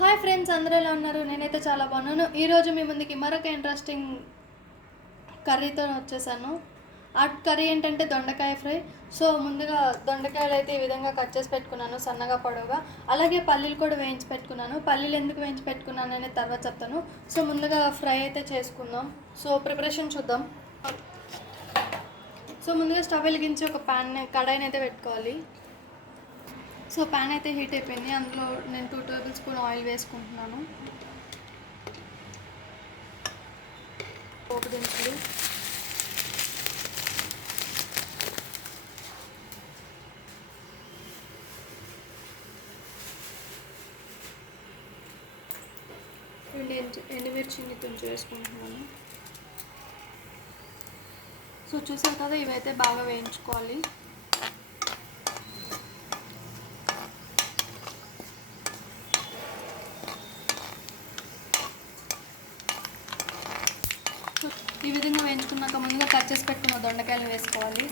Hi friends, అందరూ ఎలా ఉన్నారు? నేనైతే చాలా బాగున్నాను. ఈరోజు మీ ముందుకి మరొక ఇంట్రెస్టింగ్ కర్రీతో వచ్చేసాను. ఆ కర్రీ ఏంటంటే దొండకాయ ఫ్రై. సో ముందుగా దొండకాయలు అయితే ఈ విధంగా కట్ చేసి పెట్టుకున్నాను, సన్నగా పొడవుగా. అలాగే పల్లీలు కూడా వేయించి పెట్టుకున్నాను. పల్లీలు ఎందుకు వేయించి పెట్టుకున్నాను అనేది తర్వాత చెప్తాను. సో ముందుగా ఫ్రై అయితే చేసుకుందాం. సో ప్రిపరేషన్ చూద్దాం. సో ముందుగా స్టవ్ వెలిగించి ఒక కడాయిని అయితే పెట్టుకోవాలి. సో ప్యాన్ అయితే హీట్ అయిపోయింది. అందులో నేను 2 టేబుల్ స్పూన్ ఆయిల్ వేసుకుంటున్నాను. పోపు దినుసులు, ఎండుమిర్చిని కొంచెం వేసుకుంటున్నాను. సో చూసారు కదా, ఇవైతే బాగా వేయించుకోవాలి. ఈ విధంగా వేయించుకున్నాక ముందుగా కట్ చేసి పెట్టుకున్న దొండకాయలు వేసుకోవాలి.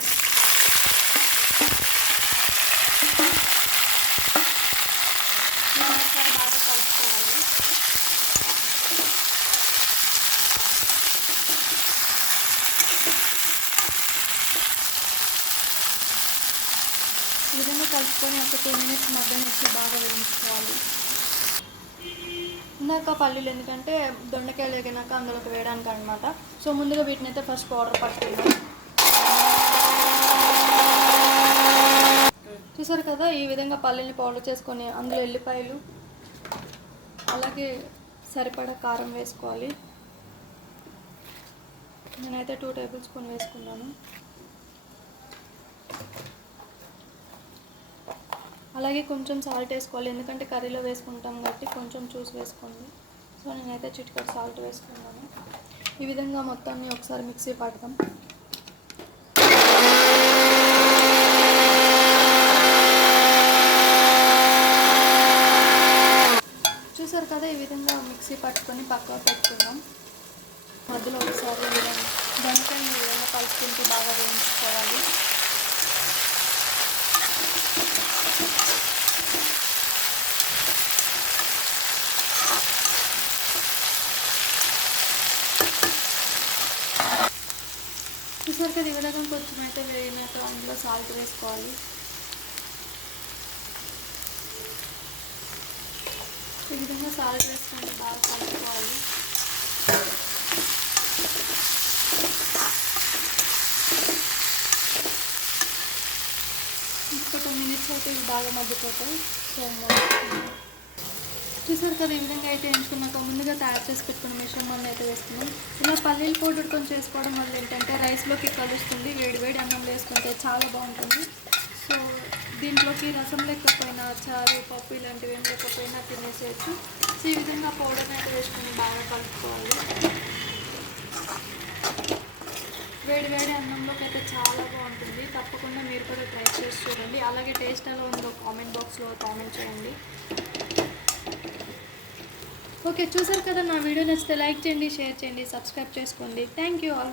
బాగా కలుపుకోవాలి. ఈ విధంగా కలుపుకొని ఒక 2 మినిట్స్ మగ్గనిచ్చి బాగా వేయించుకోవాలి. ఇందాక పల్లీలు ఎందుకంటే దొండకాయలు వేగినాక అందులోకి వేయడానికి అనమాట. సో ముందుగా వీటిని అయితే ఫస్ట్ పౌడర్ పట్టుకుందాం. చూసారు కదా, ఈ విధంగా పల్లీని పౌడర్ చేసుకొని అందులో ఎల్లిపాయలు అలాగే సరిపడా కారం వేసుకోవాలి. నేనైతే 2 టేబుల్ స్పూన్ వేసుకున్నాను. అలాగే కొంచెం సాల్ట్ వేసుకోవాలి, ఎందుకంటే కర్రీలో వేసుకుంటాం కాబట్టి కొంచెం చూసి వేసుకోండి. సో నేనైతే చిటికెడు సాల్ట్ వేసుకున్నాను. ఈ విధంగా మొత్తాన్ని ఒకసారి మిక్సీ పడదాం. చూసారు కదా, ఈ విధంగా మిక్సీ పట్టుకొని పక్కకు పెట్టుకుందాం. మధ్యలో ఒకసారి దొండకాయని ఈ విధంగా కలుపుకుంటూ బాగా వేయించుకోవాలి. చూసారు కదా, ఈ విధంగా కొంచెం అయితే వేగినాక అందులో సాల్ట్ వేసుకోవాలి. ఈ విధంగా సాల్ట్ వేసుకొని బాగా కలుపుకోవాలి. ఇంకొక 2 మినిట్స్ అయితే ఇవి బాగా మగ్గిపోతాయి. సో చూసారు కదా, ఈ విధంగా అయితే ఎంచుకున్నాక ముందుగా తయారు చేసి పెట్టుకున్న మిశ్రమాన్ని అయితే వేసుకున్నాం. ఇలా పల్లీల పౌడర్ కొంచెం వేసుకోవడం వల్ల ఏంటంటే రైస్లోకి కలుస్తుంది, వేడి వేడి అన్నంలో వేసుకుంటే చాలా బాగుంటుంది. సో దీంట్లోకి రసం లేకపోయినా, చారు, పప్పు ఇలాంటివి ఏం లేకపోయినా తినేసేయచ్చు. సో ఈ విధంగా పౌడర్ని అయితే వేసుకొని బాగా కలుపుకోవాలి. వేడి వేడి అన్నంలోకి అయితే చాలా బాగుంటుంది. తప్పకుండా మీరు కూడా ట్రై చేసి చూడండి. అలాగే టేస్ట్ ఎలా ఉందో కామెంట్ బాక్స్లో కామెంట్ చేయండి. ఓకే, చూసారు కదా, నా వీడియో నచ్చితే లైక్ చేయండి, షేర్ చేయండి, సబ్స్క్రైబ్ చేసుకోండి. Thank you all.